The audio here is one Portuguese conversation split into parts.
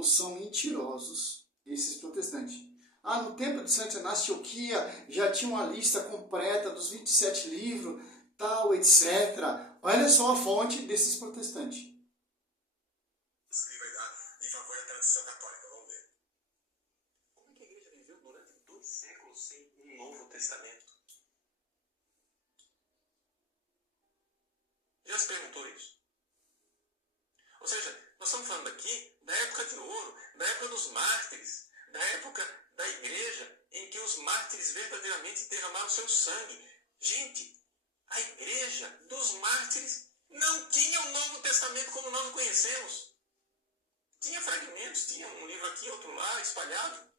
como são mentirosos esses protestantes. Ah, no tempo de Santa Antioquia já tinha uma lista completa dos 27 livros, tal, etc. Olha só a fonte desses protestantes. Ele vai dar em favor da tradição católica, vamos ver. Como é que a igreja viveu durante 2 séculos sem um Novo Testamento? Já se perguntou isso? Ou seja, nós estamos falando aqui da época de ouro, da época dos mártires, da época da igreja em que os mártires verdadeiramente derramaram seu sangue. Gente, a igreja dos mártires não tinha o Novo Testamento como nós o conhecemos. Tinha fragmentos, tinha um livro aqui, outro lá, espalhado.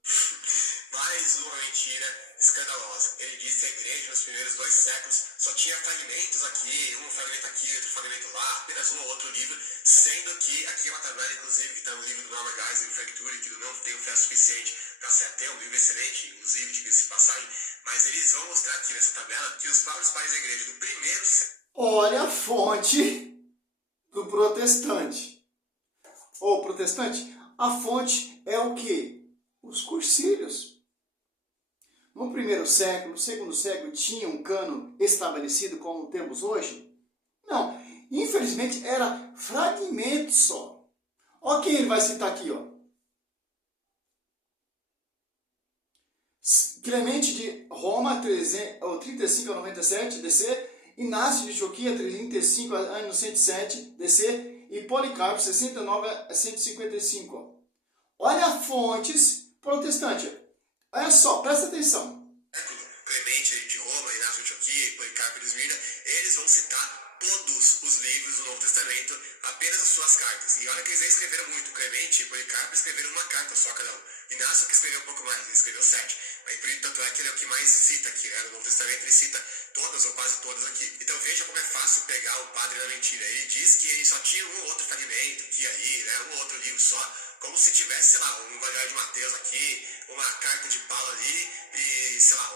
Mais uma mentira escandalosa. Ele disse que a igreja nos primeiros 2 séculos só tinha fragmentos aqui, um fragmento aqui, outro fragmento lá, apenas um ou outro livro, sendo que aqui é uma tabela, inclusive, que está no livro do Norman Geisler, em Fracture, que não tem fé suficiente para ser ateu, um livro excelente, inclusive, diga-se de passagem, mas eles vão mostrar aqui nessa tabela que os próprios pais da igreja do primeiro século... Olha a fonte do protestante. Ou protestante, a fonte é o quê? Os cursílios. No primeiro século, no segundo século, tinha um cano estabelecido como temos hoje? Não. Infelizmente, era fragmento só. Olha quem ele vai citar aqui, ó. Clemente de Roma, 35 a 97, DC. Inácio de Antioquia, 35 a 107, DC. E Policarpo, 69 a 155. Ó. Olha fontes protestantes. Olha só, presta atenção. Clemente de Roma, Inácio de Antioquia e Policarpo de Esmirna, eles vão citar todos os livros do Novo Testamento, apenas as suas cartas. E olha que eles escreveram muito. Clemente e Policarpo escreveram uma carta só cada um. Inácio que escreveu um pouco mais, ele escreveu 7. Mas por isso, tanto é que ele é o que mais cita aqui, né? No Novo Testamento ele cita todas ou quase todas aqui. Então veja como é fácil pegar o padre na mentira. Ele diz que ele só tinha um outro fragmento aqui aí, né? Um outro livro só. Como se tivesse, sei lá, um Evangelho de Mateus aqui, uma carta de Paulo ali e, sei lá,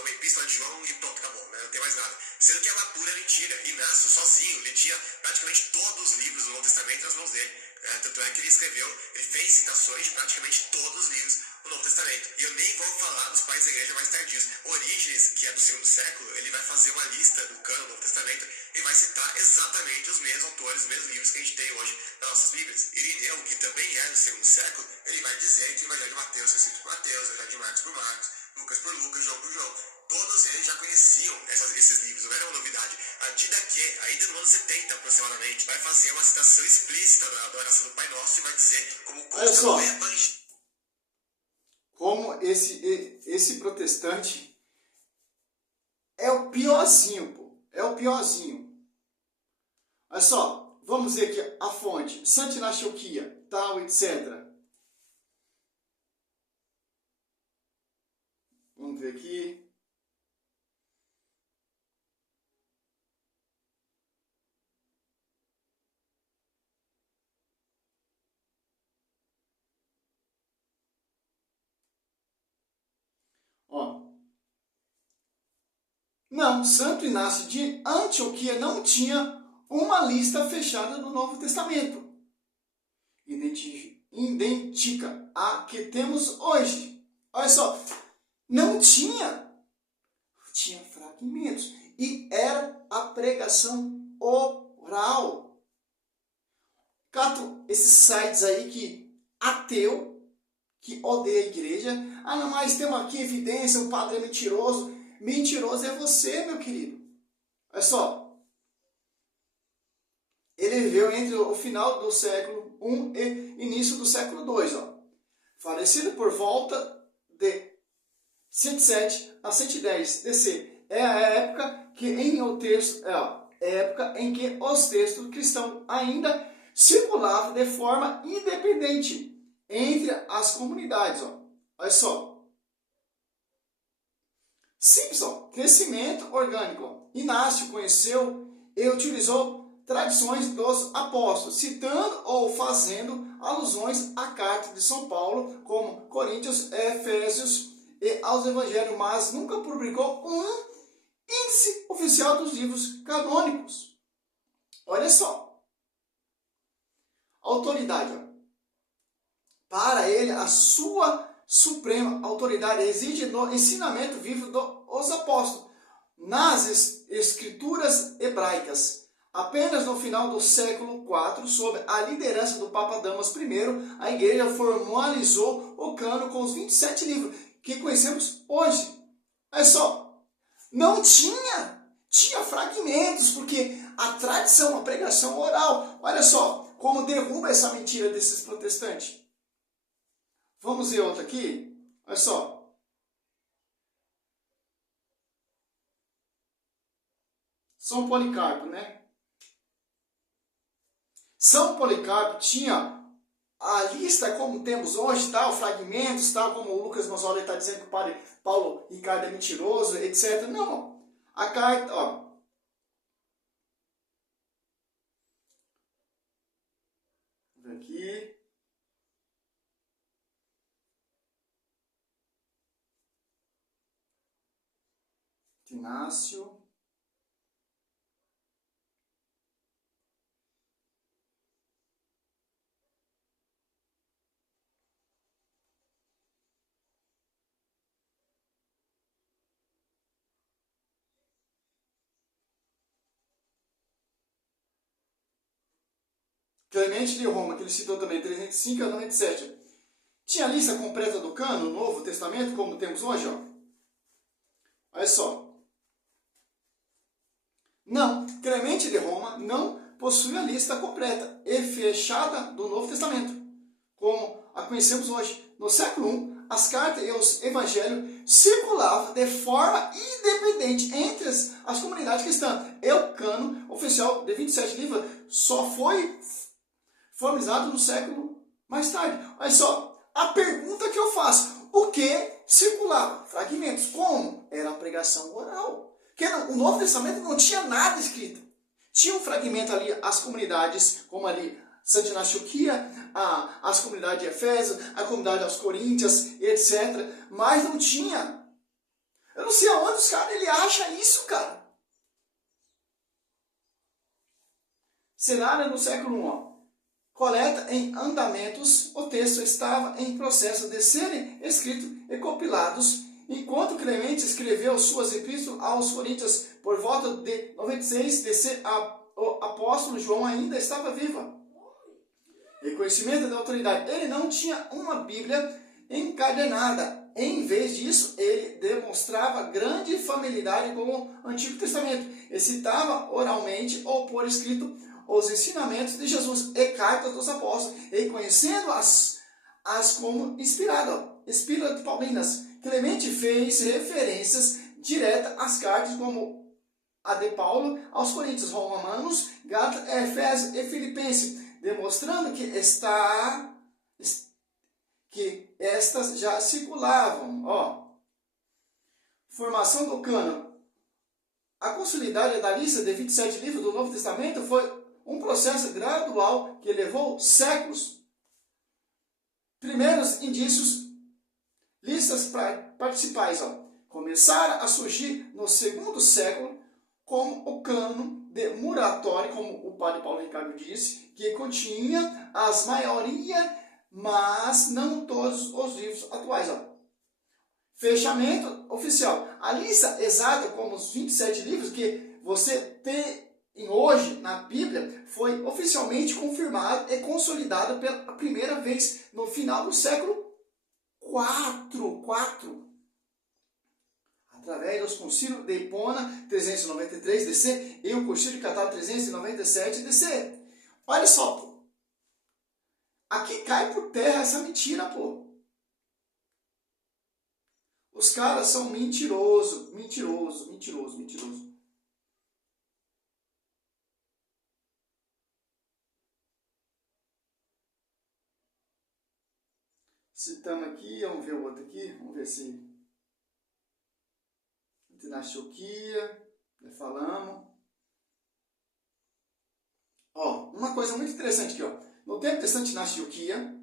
uma epístola de João e pronto, acabou, né? Não tem mais nada. Sendo que é uma pura mentira. Inácio, sozinho, ele tinha praticamente todos os livros do Novo Testamento nas mãos dele. Né? Tanto é que ele escreveu, ele fez citações de praticamente todos os livros do Novo Testamento. E eu nem vou falar dos pais da igreja mais tardios. Orígenes, que é do 2º século, ele vai fazer uma lista do cano do Novo Testamento e vai citar exatamente os mesmos autores, os mesmos livros que a gente tem hoje nas nossas Bíblias. Irineu, que também é do 2º século, ele vai dizer que o Evangelho de Mateus é escrito por Mateus, o Evangelho de Marcos por Marcos, Lucas por Lucas, João por João. Todos eles já conheciam esses livros, não era uma novidade. A Didaquê, ainda no ano 70 aproximadamente, vai fazer uma citação explícita da oração do Pai Nosso e vai dizer como consta no Evangelho. Como esse protestante é o piorzinho, pô. É o piorzinho. Olha só, vamos ver aqui a fonte. Santa Antioquia, tal, etc. Vamos ver aqui. Ó. Não, Santo Inácio de Antioquia não tinha uma lista fechada do Novo Testamento. Idêntica à que temos hoje. Olha só, não tinha. Tinha fragmentos. E era a pregação oral. Cato, esses sites aí que ateu, que odeia a igreja. Ah, não, mas temos aqui evidência, o padre é mentiroso. Mentiroso é você, meu querido. Olha só. Ele viveu entre o final do século I e início do século II. Ó. Falecido por volta de 107 a 110 DC. É a época em que os textos cristãos ainda circulavam de forma independente entre as comunidades. Ó. Olha só. Simpson, crescimento orgânico. Inácio conheceu e utilizou tradições dos apóstolos, citando ou fazendo alusões à carta de São Paulo, como Coríntios, Efésios e aos Evangelhos, mas nunca publicou um índice oficial dos livros canônicos. Olha só. Autoridade. Ó. para ele a sua suprema autoridade reside no ensinamento vivo dos apóstolos, nas escrituras hebraicas. Apenas no final do século IV, sob a liderança do Papa Damas I, a igreja formalizou o cânon com os 27 livros que conhecemos hoje. Olha só, não tinha fragmentos, porque a tradição, a pregação oral, olha só como derruba essa mentira desses protestantes. Vamos ver outra aqui? Olha só. São Policarpo, né? São Policarpo tinha a lista como temos hoje, tal, fragmentos, tal, como o Lucas Mazzoli está dizendo que o padre Paulo Ricardo é mentiroso, etc. Não, a carta, ó. Aqui. Inácio. Clemente de Roma, que ele citou também, 305 a 97. Tinha a lista completa do cânon, Novo Testamento, como temos hoje, ó. Olha só. Não, Clemente de Roma não possui a lista completa e fechada do Novo Testamento, como a conhecemos hoje. No século I, as cartas e os evangelhos circulavam de forma independente entre as comunidades cristãs. E o cânon oficial de 27 livros só foi formalizado no século mais tarde. Olha só, a pergunta que eu faço: o que circulava? Fragmentos. Como? Era a pregação oral. Porque o Novo Testamento não tinha nada escrito. Tinha um fragmento ali, as comunidades, como ali Santa Antioquia, as comunidades de Efésio, a comunidade das Coríntias, etc. Mas não tinha. Eu não sei aonde os caras ele acha isso, cara. Cenário no século I, ó. Coleta em andamentos, o texto estava em processo de serem escritos e compilados, enquanto Clemente escreveu suas epístolas aos Coríntios por volta de 96, o apóstolo João ainda estava vivo. Reconhecimento da autoridade. Ele não tinha uma Bíblia encadenada. Em vez disso, ele demonstrava grande familiaridade com o Antigo Testamento e citava oralmente ou por escrito os ensinamentos de Jesus e cartas dos apóstolos, e conhecendo-as como inspiradas paulinas. Clemente fez referências diretas às cartas, como a de Paulo aos Coríntios, Romanos, Gálatas, Efésios e Filipenses, demonstrando que estas já circulavam. Ó. Formação do cânon. A consolidade da lista de 27 livros do Novo Testamento foi um processo gradual que levou séculos. Primeiros indícios, listas participais, ó, começaram a surgir no segundo século, como o cânon de Muratório, como o padre Paulo Ricardo disse, que continha as maioria, mas não todos os livros atuais. Ó. Fechamento oficial. A lista exata, como os 27 livros que você tem hoje na Bíblia, foi oficialmente confirmada e consolidada pela primeira vez no final do século IV, através dos concílios de Hipona 393 DC e o concílio de Catar 397 DC. Olha só, pô. Aqui cai por terra essa mentira, pô. Os caras são mentiroso. Citamos aqui, vamos ver o outro aqui, vamos ver se... Na Antioquia, já falamos. Ó, uma coisa muito interessante aqui, ó. No tempo de Santa Antioquia,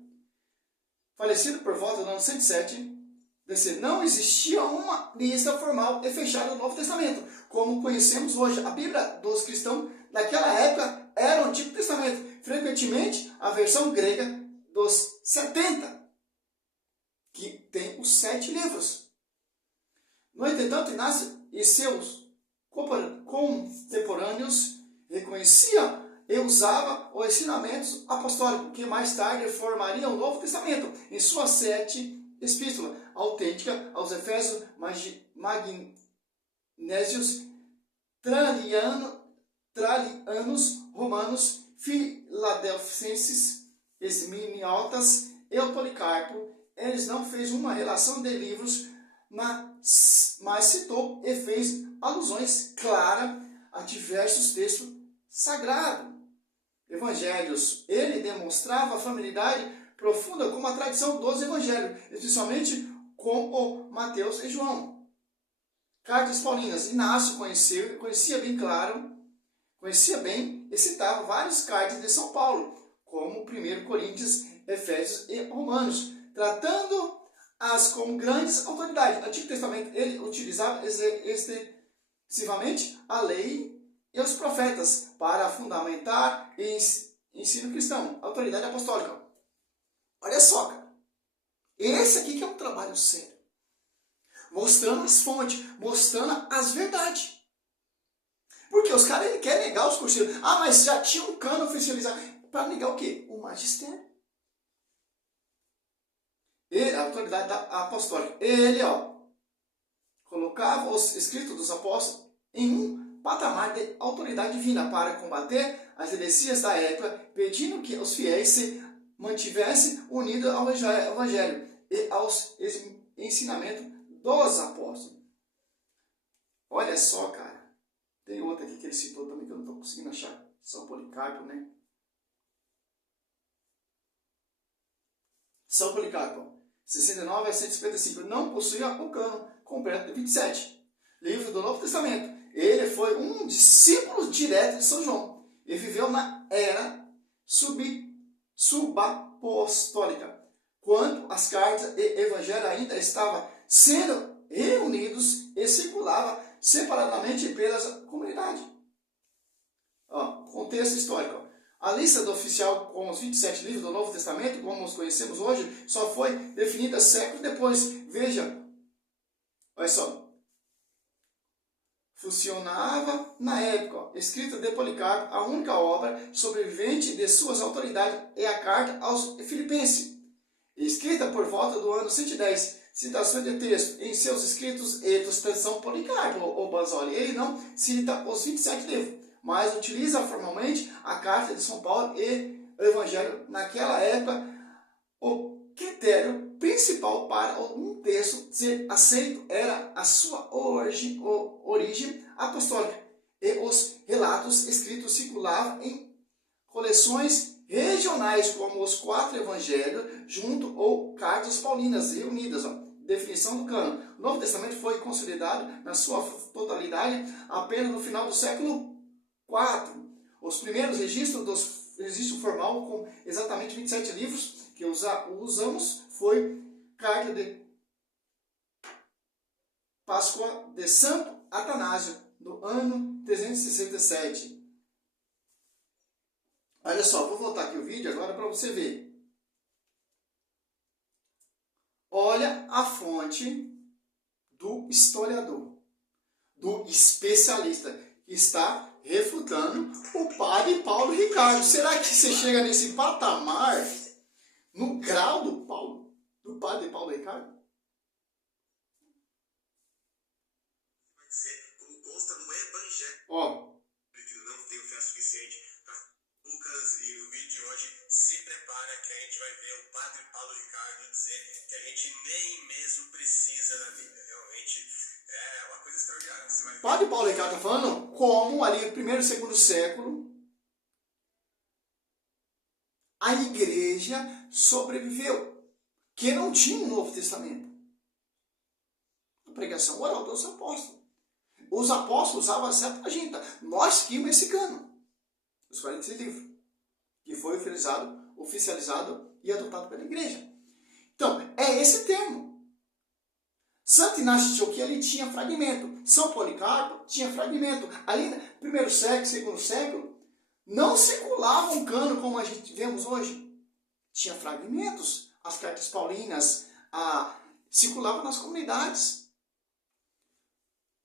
falecido por volta do ano 107, não existia uma lista formal e fechada do Novo Testamento, como conhecemos hoje. A Bíblia dos cristãos naquela época era o Antigo Testamento, frequentemente a versão grega dos 70. tem os 7 livros. No entretanto, Inácio e seus contemporâneos reconheciam e usavam os ensinamentos apostólicos, que mais tarde formariam o Novo Testamento, em suas 7 epístolas autênticas aos Efésios, Magnésios, Tralianos, Romanos, Filadelfenses, Esminiotas e o Policarpo. Eles não fez uma relação de livros, mas citou e fez alusões claras a diversos textos sagrados. Evangelhos. Ele demonstrava familiaridade profunda com a tradição dos evangelhos, especialmente com o Mateus e João. Cartas paulinas. Inácio conhecia bem e citava várias cartas de São Paulo, como 1 Coríntios, Efésios e Romanos, tratando-as como grandes autoridades. No Antigo Testamento ele utilizava extensivamente a lei e os profetas para fundamentar o ensino cristão, autoridade apostólica. Olha só, cara. Esse aqui que é um trabalho sério. Mostrando as fontes, mostrando as verdades. Porque os caras querem negar os cursilhos. Ah, mas já tinha um cano oficializado. Para negar o quê? O magistério. Ele, a autoridade apostólica. Ele, colocava os escritos dos apóstolos em um patamar de autoridade divina para combater as heresias da época, pedindo que os fiéis se mantivessem unidos ao Evangelho e aos ensinamentos dos apóstolos. Olha só, cara. Tem outra aqui que ele citou também que eu não estou conseguindo achar. São Policarpo, né? São Policarpo, 69 a 155. Não possuía o cano completo de 27. Livro do Novo Testamento. Ele foi um discípulo direto de São João e viveu na era subapostólica, quando as cartas e evangelho ainda estavam sendo reunidos e circulavam separadamente pela comunidade. Contexto histórico. A lista do oficial com os 27 livros do Novo Testamento, como os conhecemos hoje, só foi definida séculos depois. Veja, olha só. Funcionava na época, escrita de Policarpo, a única obra sobrevivente de suas autoridades é a carta aos Filipenses, escrita por volta do ano 110. Citações de texto em seus escritos e expressão Policarpo, o Banzoli. Ele não cita os 27 livros, mas utiliza formalmente a carta de São Paulo e o Evangelho. Naquela época, o critério principal para um texto ser aceito era a sua origem apostólica, e os relatos escritos circulavam em coleções regionais, como os 4 evangelhos, junto ou cartas paulinas reunidas. Definição do cânon. O Novo Testamento foi consolidado na sua totalidade apenas no final do século IV. Os primeiros registros dos registro formal com exatamente 27 livros que usamos foi Carta de Páscoa de Santo Atanásio, do ano 367. Olha só, vou voltar aqui o vídeo agora para você ver. Olha a fonte do historiador, do especialista, que está refutando o padre Paulo Ricardo. Será que você chega nesse patamar, no grau do padre Paulo Ricardo? Vai dizer, como consta no Evangelho, que não tem fé suficiente para Lucas, e no vídeo de hoje se prepara que a gente vai ver o padre Paulo Ricardo dizer que a gente nem mesmo precisa da Bíblia. Realmente é uma coisa extraordinária. Você vai ver. O padre Paulo Ricardo está falando como ali no 1º e 2º século a igreja sobreviveu, que não tinha um Novo Testamento. A pregação oral dos apóstolos. Os apóstolos usavam a Septuaginta. Nós tínhamos esse cano, os 46 livros, que foi oficializado e adotado pela igreja. Então, é esse termo. Santo Inácio de Antioquia, ele tinha fragmento. São Policarpo tinha fragmento. Ali no 1º século, 2º século, não circulava um cano como a gente vemos hoje. Tinha fragmentos. As cartas paulinas, circulava nas comunidades.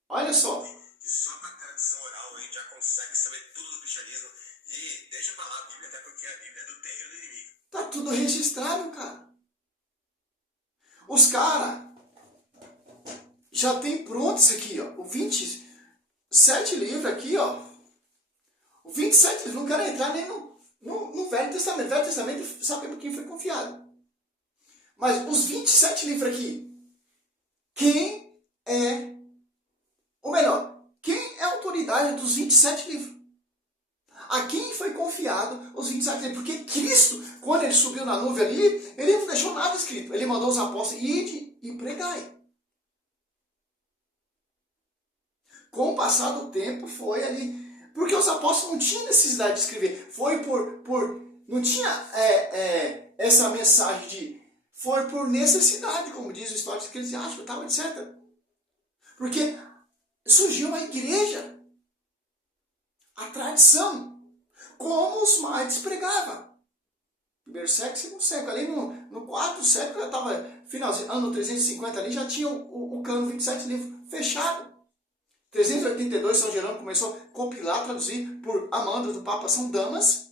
Olha só. E só com a tradição oral a gente já consegue saber tudo do cristianismo. E deixa eu falar a Bíblia, até porque a Bíblia é do terreiro do inimigo. Tá tudo registrado, cara. Os caras já tem pronto isso aqui, ó. O 27 livros aqui, ó. O 27 livros, não quero entrar nem no Velho Testamento. O Velho Testamento sabe por quem foi confiado. Mas os 27 livros aqui, quem é, ou melhor, quem é a autoridade dos 27 livros? A quem foi confiado os 27 livros? Porque Cristo, quando ele subiu na nuvem ali, ele não deixou nada escrito. Ele mandou os apóstolos, ide e pregai. Com o passar do tempo foi ali, porque os apóstolos não tinham necessidade de escrever. Foi não tinha essa mensagem foi por necessidade, como diz o histórico eclesiástico, tal, etc. Porque surgiu a igreja, a tradição, como os mártires pregavam. Primeiro século, segundo século. Ali no quarto século, já estava, finalzinho, ano 350 ali, já tinha o cano 27 livros fechado. 382, São Jerônimo começou a compilar, traduzir por Amanda do Papa São Damas.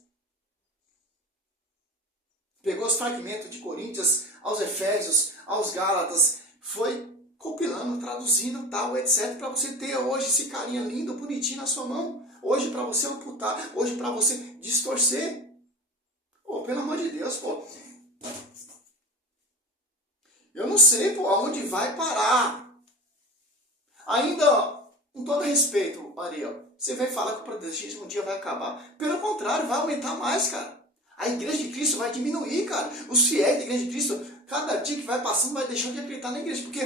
Pegou os fragmentos de Coríntios, aos Efésios, aos Gálatas, foi compilando, traduzindo, tal, etc. Para você ter hoje esse carinha lindo, bonitinho na sua mão. Hoje para você amputar, hoje para você distorcer. Pô, pelo amor de Deus, pô. Eu não sei, pô, aonde vai parar. Ainda, com todo respeito, Ariel, você vai falar que o protestantismo um dia vai acabar. Pelo contrário, vai aumentar mais, cara. A igreja de Cristo vai diminuir, cara. Os fiéis da igreja de Cristo, cada dia que vai passando, vai deixando de acreditar na igreja. Porque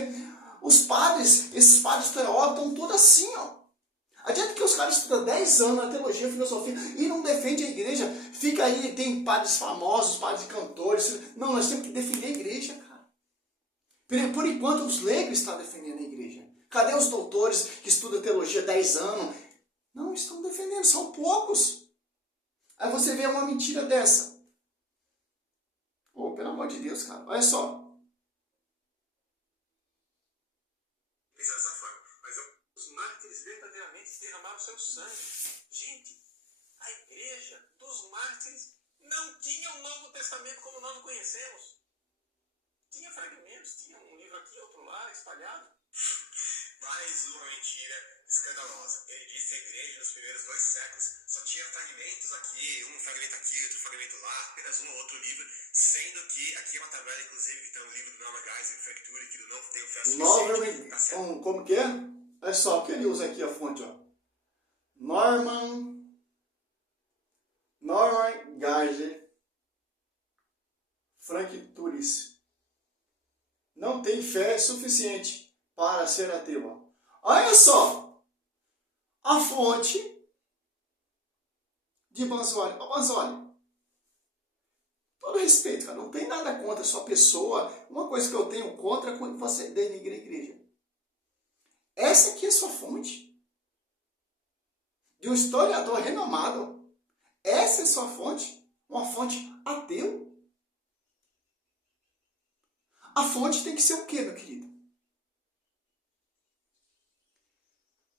os padres, esses padres teólogos, estão todos assim, ó. Adianta que os caras estudam 10 anos na teologia, filosofia, e não defendem a igreja. Fica aí, tem padres famosos, padres cantores. Não, nós temos que defender a igreja, cara. Por enquanto, os leigos estão defendendo a igreja. Cadê os doutores que estudam teologia 10 anos? Não estão defendendo, são poucos. Aí você vê uma mentira dessa. Pô, pelo amor de Deus, cara. Olha só. Dessa forma. Mas os mártires verdadeiramente derramaram seu sangue. Gente, a igreja dos mártires não tinha o Novo Testamento como nós o conhecemos. Tinha fragmentos, tinha um livro aqui, outro lá, espalhado. Mais uma mentira escandalosa. Ele disse que a igreja nos primeiros 2 séculos só tinha fragmentos aqui, um fragmento aqui, outro fragmento lá, apenas um ou outro livro, sendo que aqui é uma tabela, inclusive, que tem um livro do Norman Geisler, Fracture, que não tem o fé suficiente. Como que é? É só que ele usa aqui a fonte, ó. Norman Geisler, Fractures. Não tem fé suficiente para ser ateu. Olha só, a fonte de Banzoli. Banzoli, todo respeito, cara, não tem nada contra a sua pessoa. Uma coisa que eu tenho contra é quando você denigra a igreja. Essa aqui é a sua fonte. De um historiador renomado. Essa é a sua fonte. Uma fonte ateu. A fonte tem que ser o quê, meu querido?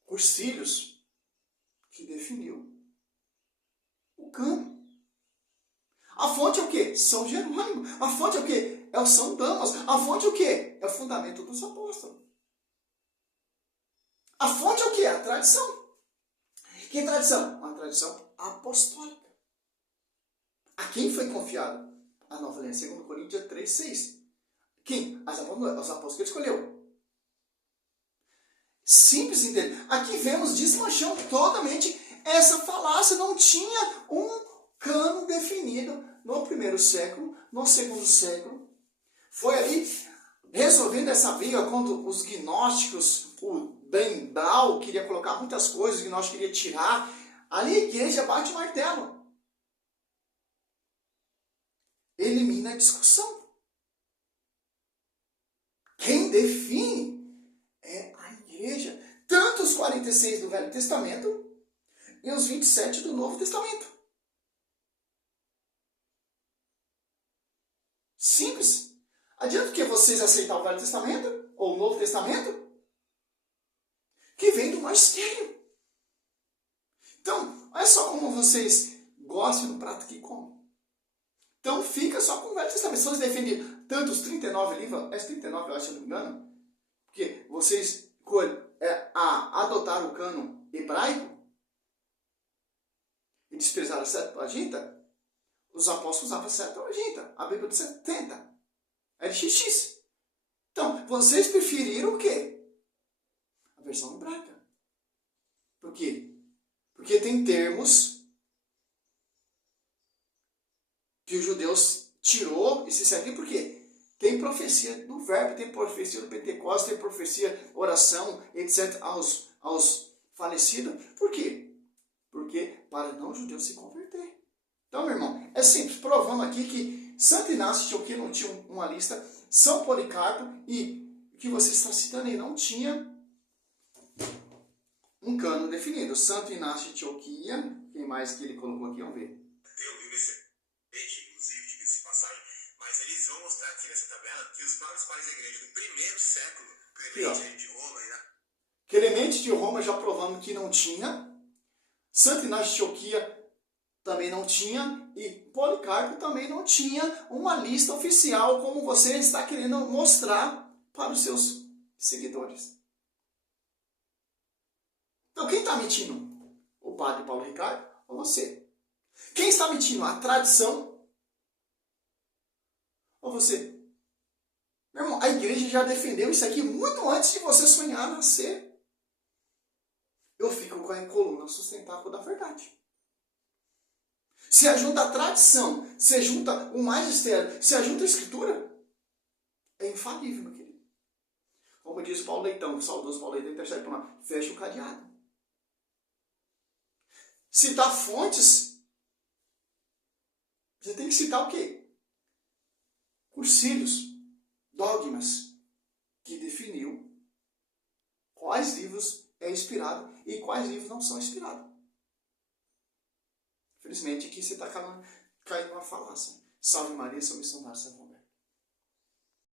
Cursilhos, que definiu o cano. A fonte é o quê? São Jerônimo. A fonte é o quê? É o São Damas. A fonte é o quê? É o fundamento dos apóstolos. A fonte é o quê? A tradição. Que tradição? Uma tradição apostólica. A quem foi confiado a nova aliança? 2 Coríntios 3:6. Quem? Os apóstolos que ele escolheu. Simples entender. Aqui vemos desmanchando totalmente essa falácia. Não tinha um cano definido no primeiro século, no segundo século. Foi ali resolvendo essa briga quando os gnósticos, o Ben Brau queria colocar muitas coisas, o gnóstico queria tirar. Ali a igreja bate o martelo. Elimina a discussão. Quem define é a igreja. Tanto os 46 do Velho Testamento e os 27 do Novo Testamento. Simples. Adianta que vocês aceitar o Velho Testamento ou o Novo Testamento, que vem do magistério. Então, olha só como vocês gostam do prato que comem. Então, fica só com o Velho Testamento. Se vocês defendem tanto os 39 livros, 39 eu acho, se não me engano, porque vocês adotaram o cânon hebraico e desprezaram a Septuaginta, os apóstolos usavam a Septuaginta, a Bíblia de 70. LXX. Então, vocês preferiram o quê? A versão hebraica. Por quê? Porque tem termos que os judeus tirou e se seguem. Por quê? Tem profecia do verbo, tem profecia do Pentecostes, tem profecia, oração, etc. aos falecidos. Por quê? Porque para não judeus se converter. Então, meu irmão, é simples. Provando aqui que Santo Inácio de Antioquia não tinha uma lista, São Policarpo e o que você está citando aí não tinha um cano definido. Santo Inácio de Antioquia, quem mais que ele colocou aqui? Vamos ver. Tem um livro excelente, inclusive, diga-se de passagem, mas eles vão mostrar aqui nessa tabela que os próprios pais da igreja do primeiro século, Clemente de Roma, Clemente de Roma já provando que não tinha, Santo Inácio de Antioquia também não tinha, e Policarpo também não tinha uma lista oficial como você está querendo mostrar para os seus seguidores. Então quem está mentindo? O padre Paulo Ricardo ou você? Quem está mentindo? A tradição ou você? Meu irmão, a igreja já defendeu isso aqui muito antes de você sonhar nascer. Eu fico com a coluna sustentável da verdade. Se ajunta a tradição, se ajunta o magistério, se ajunta a escritura, é infalível, meu querido. Como diz Paulo Leitão, o saudoso Paulo Leitão, intercede por nós, fecha o cadeado. Citar fontes, você tem que citar o quê? Cursilhos, dogmas, que definiu quais livros é inspirado e quais livros não são inspirados. Infelizmente, aqui você está caindo numa falácia. Salve Maria, sou missionário,